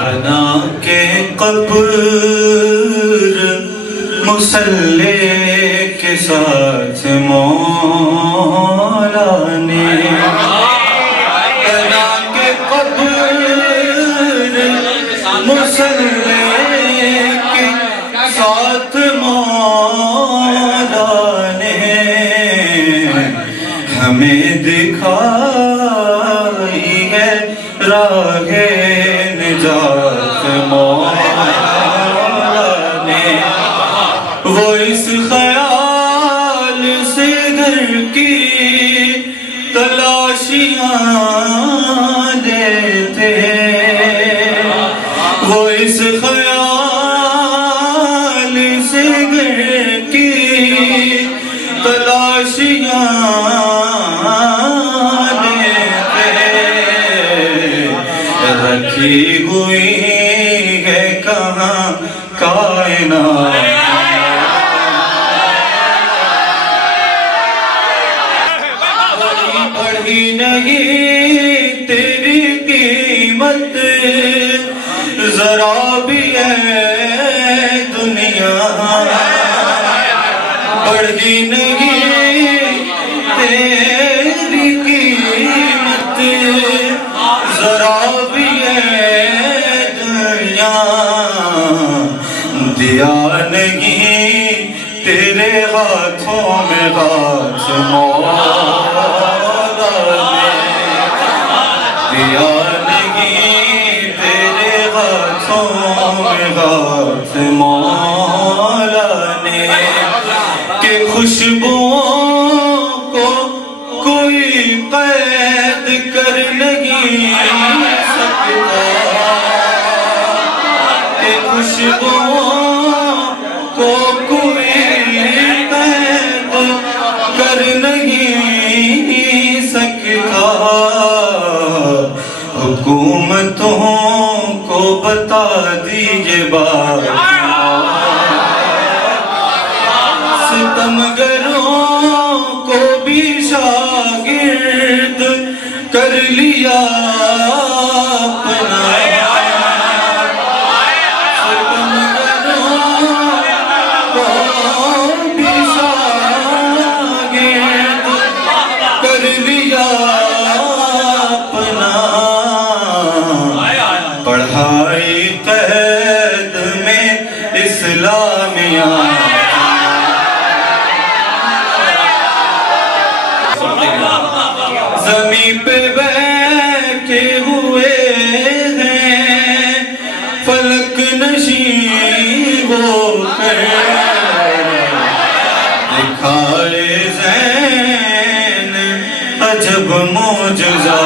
بنا کے قبر مصلی کے ساتھ مولا نے، بنا کے قبر مصلی کے ساتھ مولا نے ہمیں دکھائی ہے راہ نجات مولا نے۔ وہ اس خیال سے گھر کی تلاشیاں دیتے، وہ اس خیال سے گھر کی تلاشیاں رکھی ہوئی ہے کہاں کائنات، بڑھی نہیں تیری قیمت ذرا بھی ہے دنیا، بڑھی نہیں تیری قیمت ذرا بھی دیا نہیں تیرے ہاتھوں میں ہاتھ مولا نے، دیا نہیں تیرے ہاتھوں میں ہاتھ مولا نے، کہ خوشبوؤں کو کوئی قید کر نہیں سکتا، کہ خوشبوؤں کو کوئی قید کر نہیں سکتا، حکومتوں کو بتا دیجئے بات، ستمگروں کو بھی شاگرد کر لیا اپنا، پڑھائی قید میں اسلامیہ، زمین پہ بیٹھے ہوئے ہیں فلک نشین ہو کر، دکھائے زین عجب معجزہ